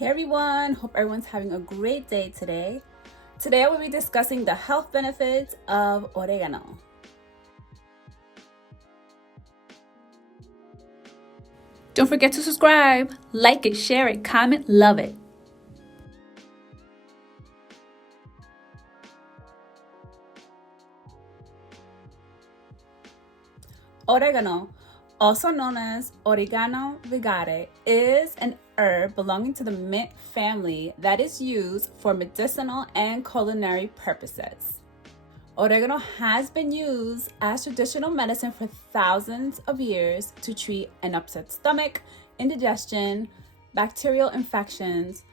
Hey everyone, hope everyone's having a great day today. Today I will be discussing the health benefits of oregano. Don't forget to subscribe, like it, share it, comment, love it. Oregano, also known as Oregano vigare, is an herb belonging to the mint family that is used for medicinal and culinary purposes. Oregano has been used as traditional medicine for thousands of years to treat an upset stomach, indigestion, bacterial infections,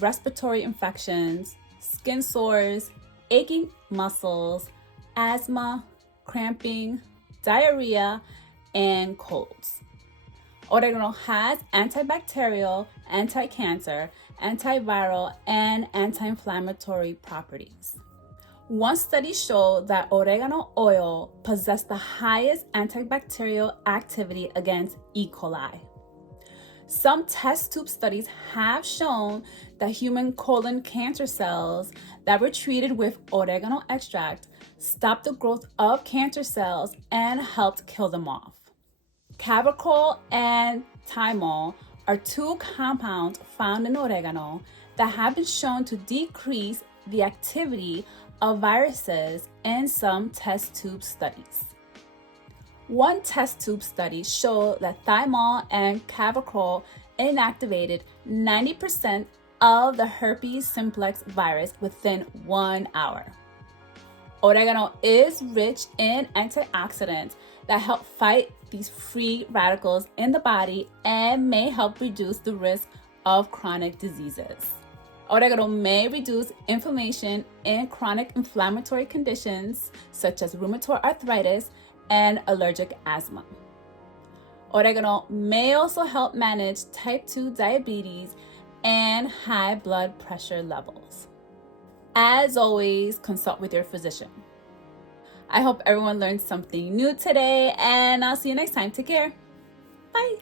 respiratory infections, skin sores, aching muscles, asthma, cramping, diarrhea, and colds. Oregano has antibacterial, anti-cancer, antiviral, and anti-inflammatory properties. One study showed that oregano oil possessed the highest antibacterial activity against E. coli. Some test tube studies have shown that human colon cancer cells that were treated with oregano extract stopped the growth of cancer cells and helped kill them off. Cavacol and thymol are two compounds found in oregano that have been shown to decrease the activity of viruses in some test tube studies. One test tube study showed that thymol and cavacol inactivated 90% of the herpes simplex virus within 1 hour. Oregano is rich in antioxidants that help fight these free radicals in the body and may help reduce the risk of chronic diseases. Oregano may reduce inflammation in chronic inflammatory conditions such as rheumatoid arthritis and allergic asthma. Oregano may also help manage type 2 diabetes and high blood pressure levels. As always, consult with your physician. I hope everyone learned something new today, and I'll see you next time. Take care. Bye.